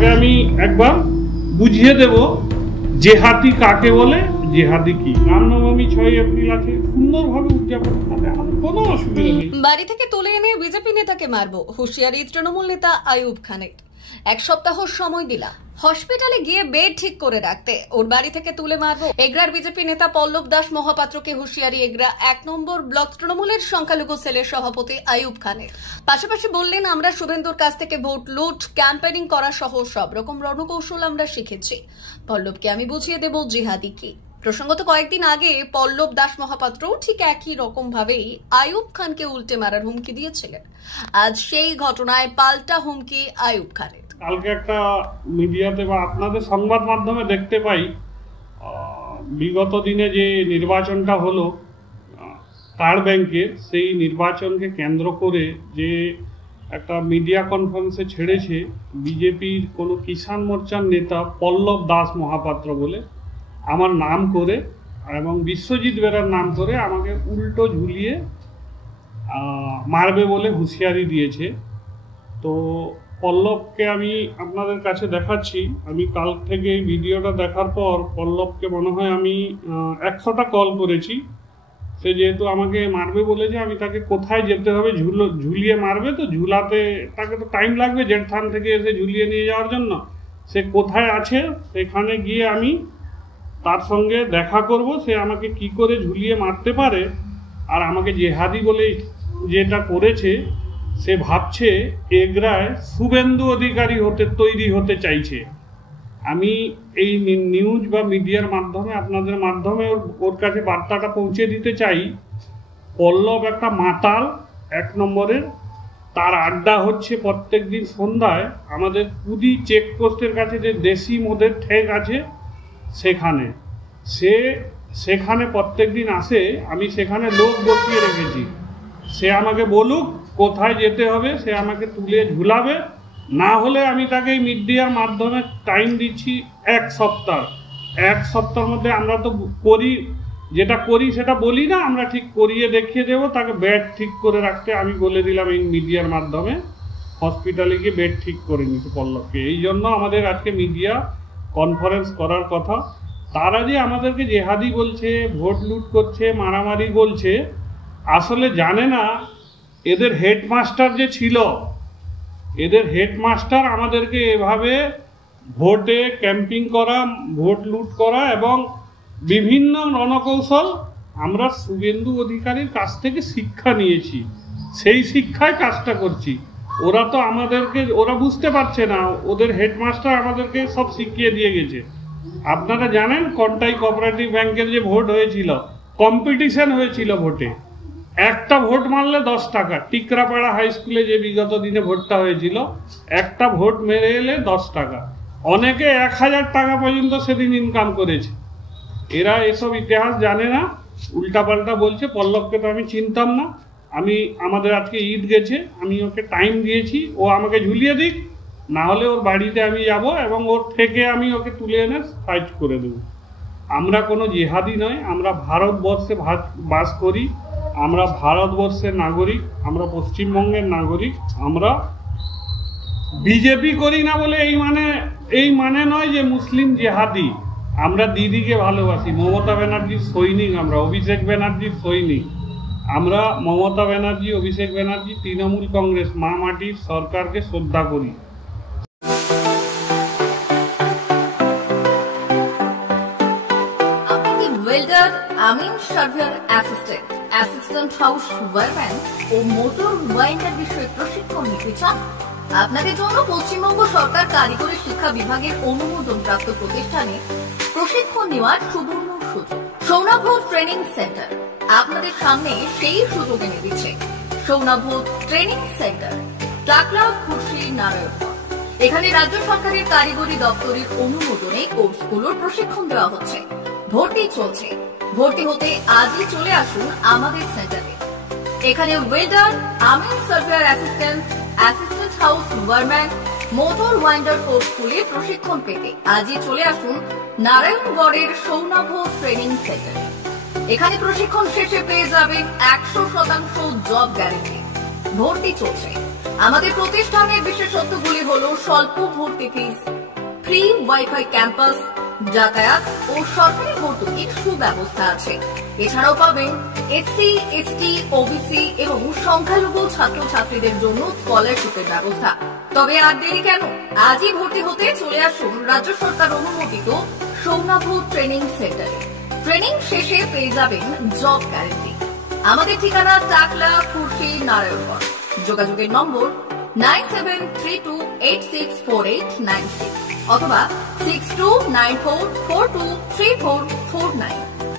তাকে আমি একবার বুঝিয়ে দেব জেহাদি কাকে বলে, জেহাদি কি। রামনবমী 6 এপ্রিল আছে, সুন্দরভাবে উদযাপন করতে আমাদের কোনো অসুবিধা নেই। বাড়ি থেকে তুলে এনে বিজেপি নেতাকে মারবো, হুঁশিয়ারি তৃণমূল নেতা আইয়ুব খানের। 1 সপ্তাহ সময় দিলা, হসপিটালে গিয়ে বেড ঠিক করে রাখতে, ওর বাড়ি থেকে তুলে মারবো। এগরার বিজেপি নেতা পল্লব দাস মহাপাত্রকে হুঁশিয়ারি এগরা 1 নম্বর ব্লক তৃণমূলের সংখ্যালঘু সেলের সভাপতি আইয়ুব খানের। পাশাপাশি বললেন, আমরা শুভেন্দুর কাছ থেকে ভোট লুট, ক্যাম্পেইনিং করা সহ সব রকম রণকৌশল আমরা শিখেছি। পল্লবকে আমি বুঝিয়ে দেব জিহাদি কি। প্রসঙ্গত কয়েকদিন আগে পল্লব দাস মহাপাত্র ঠিক একই রকম ভাবেই আইয়ুব খানকে উল্টে মারার হুমকি দিয়েছিলেন। আজ সেই ঘটনায় পাল্টা হুমকি আইয়ুব খানের। কালকে একটা মিডিয়াতে বা আপনাদের সংবাদ মাধ্যমে দেখতে পাই, বিগত দিনে যে নির্বাচনটা হলো কার্ড ব্যাংকের, সেই নির্বাচনকে কেন্দ্র করে যে একটা মিডিয়া কনফারেন্সে ছেড়েছে বিজেপির কোনো কিষাণ মোর্চার নেতা পল্লব দাস মহাপাত্র বলে আমার নাম করে এবং বিশ্বজিৎ বেরার নাম করে আমাকে উল্টো ঝুলিয়ে মারবে বলে হুঁশিয়ারি দিয়েছে। তো পল্লবকে আমি আপনাদের কাছে দেখাচ্ছি। আমি কাল থেকে এই ভিডিওটা দেখার পর পল্লবকে মনে হয় আমি 100টা কল করেছি। সে যেহেতু আমাকে মারবে বলেছে, আমি তাকে কোথায় যেতে হবে, ঝুলিয়ে মারবে, তো ঝুলাতে তাকে তো টাইম লাগবে জেঠথান থেকে এসে ঝুলিয়ে নিয়ে যাওয়ার জন্য। সে কোথায় আছে সেখানে গিয়ে আমি তার সঙ্গে দেখা করব, সে আমাকে কি করে ঝুলিয়ে মারতে পারে। আর আমাকে জেহাদি বলে যেটা করেছে, সে ভাবছে এগরায় শুভেন্দু অধিকারী তৈরি হতে চাইছে। আমি এই নিউজ বা মিডিয়ার মাধ্যমে আপনাদের মাধ্যমে ওর কাছে বার্তাটা পৌঁছে দিতে চাই, পল্লব একটা মাতাল 1 নম্বরের। তার আড্ডা হচ্ছে প্রত্যেক দিন সন্ধ্যায় আমাদের কুদি চেকপোস্টের কাছে যে দেশি মদের ঠেক আছে সেখানে প্রত্যেক দিন আসে। আমি সেখানে লোক বসিয়ে রেখেছি, সে আমাকে বলুক কোথায় যেতে হবে, সে আমাকে তুলে ঝুলাবে। না হলে আমি তাকে এই মিডিয়ার মাধ্যমে টাইম দিচ্ছি 1 সপ্তাহ। 1 সপ্তাহের মধ্যে আমরা তো যেটা করি সেটা বলি না, আমরা ঠিক করিয়ে দেখিয়ে দেবো। তাকে বেড ঠিক করে রাখতে আমি বলে দিলাম এই মিডিয়ার মাধ্যমে, হসপিটালে গিয়ে বেড ঠিক করে নিতে পল্লবকে। এই জন্য আমাদের আজকে মিডিয়া কনফারেন্স করার কথা। তারা যে আমাদেরকে জেহাদি বলছে, ভোট লুট করছে, মারামারি বলছে, আসলে জানে না এদের হেডমাস্টার যে ছিল, এদের হেডমাস্টার আমাদেরকে এভাবে ভোটে ক্যাম্পিং করা, ভোট লুট করা এবং বিভিন্ন রণকৌশল আমরা শুভেন্দু অধিকারীর কাছ থেকে শিক্ষা নিয়েছি, সেই শিক্ষায় কাজটা করছি। ওরা তো আমাদেরকে, ওরা বুঝতে পারছে না, ওদের হেডমাস্টার আমাদেরকে সব শিখিয়ে দিয়ে গেছে। আপনারা জানেন কন্টাই কোঅপারেটিভ ব্যাংকের যে ভোট হয়েছিল, কম্পিটিশন হয়েছিল ভোটে, একটা ভোট মারলে 10 টাকা। টিকরাপাড়া হাই স্কুলে যে বিগত দিনে ভোটটা হয়েছিল, একটা ভোট মেরে এলে 10 টাকা। অনেকে 1000 টাকা পর্যন্ত সেদিন ইনকাম করেছে। এরা এসব ইতিহাস জানে না, উল্টাপাল্টা বলছে। পল্লবকে তো আমি চিনতাম না। আমাদের আজকে ঈদ গেছে, আমি ওকে টাইম দিয়েছি, ও আমাকে ঝুলিয়ে দিক, না হলে ওর বাড়িতে আমি যাব এবং ওর থেকে আমি ওকে তুলে এনে ফাইট করে দেব। আমরা কোনো জিহাদি নয়, আমরা ভারতবর্ষে বাস করি, আমরা ভারতবর্ষের নাগরিক, আমরা পশ্চিমবঙ্গের নাগরিক। আমরা বিজেপি করি না বলে এই মানে নয় যে মুসলিম জিহাদি। আমরা দিদিকে ভালোবাসি, মমতা ব্যানার্জির সৈনিক, আমরা অভিষেক ব্যানার্জির সৈনিক। আমরা মমতা ব্যানার্জি, অভিষেক ব্যানার্জি, তৃণমূল কংগ্রেস, মা মাটির সরকারকে শ্রদ্ধা করি। ওয়েল্ডার, আমিন সার্ভেয়ার অ্যাসিস্ট্যান্ট হাউস ওয়ারম্যান ও মোটর ওয়াইন্ডার বিষয়ে প্রশিক্ষণ নিতে চান? আপনাদের জন্য পশ্চিমবঙ্গ সরকার কারিগরি শিক্ষা বিভাগের অনুমোদনপ্রাপ্ত প্রতিষ্ঠানে প্রশিক্ষণ নেওয়ার সুবর্ণ সুযোগ। সৌনাভূত ট্রেনিং সেন্টার আপনাদের সামনে সেই সুযোগ এনে দিচ্ছে। সৌনাভূত ট্রেনিং সেন্টার, টাকলা, খুশি, নারায়ণগঞ্জ। এখানে রাজ্য সরকারের কারিগরি দপ্তরের অনুমোদনে কোর্সগুলোর প্রশিক্ষণ দেওয়া হচ্ছে। ভর্তি চলছে। ভর্তি হতে আজই চলে আসুন আমাদের সেন্টারে। এখানে ওয়েল্ডার, আমিন surveyor assistant house wireman, motor winder কোর্সগুলির প্রশিক্ষণ পেতে আজই চলে আসুন নারায়ণগড়ের সৌনাভূত ট্রেনিং সেন্টারে। এখানে প্রশিক্ষণ শেষে পেয়ে যাবেন 100% জব গ্যারেন্টি। ভর্তি চলছে। আমাদের প্রতিষ্ঠানের বিশেষত্বগুলি হলো স্বল্প ভর্তি ফিস, ফ্রি ওয়াইফাই ক্যাম্পাস, যাতায়াত ও সরকারি ভর্তুকির সুব্যবস্থা আছে। এছাড়াও পাবেন এসসি, এসটি, ওবিসি এবং সংখ্যালঘু ছাত্রছাত্রীদের জন্য স্কলারশিপের ব্যবস্থা। তবে আর দেরি কেন, আজই ভর্তি হতে চলে আসুন রাজ্য সরকার অনুমোদিত সৌনাভ ট্রেনিং সেন্টারে। ট্রেনিং শেষে পেয়ে যাবেন জব গ্যারান্টি। আমাদের ঠিকানা টাকলা, খুরশি, নারায়ণগঞ্জ। যোগাযোগের নম্বর 9732864896 অথবা 6294423449।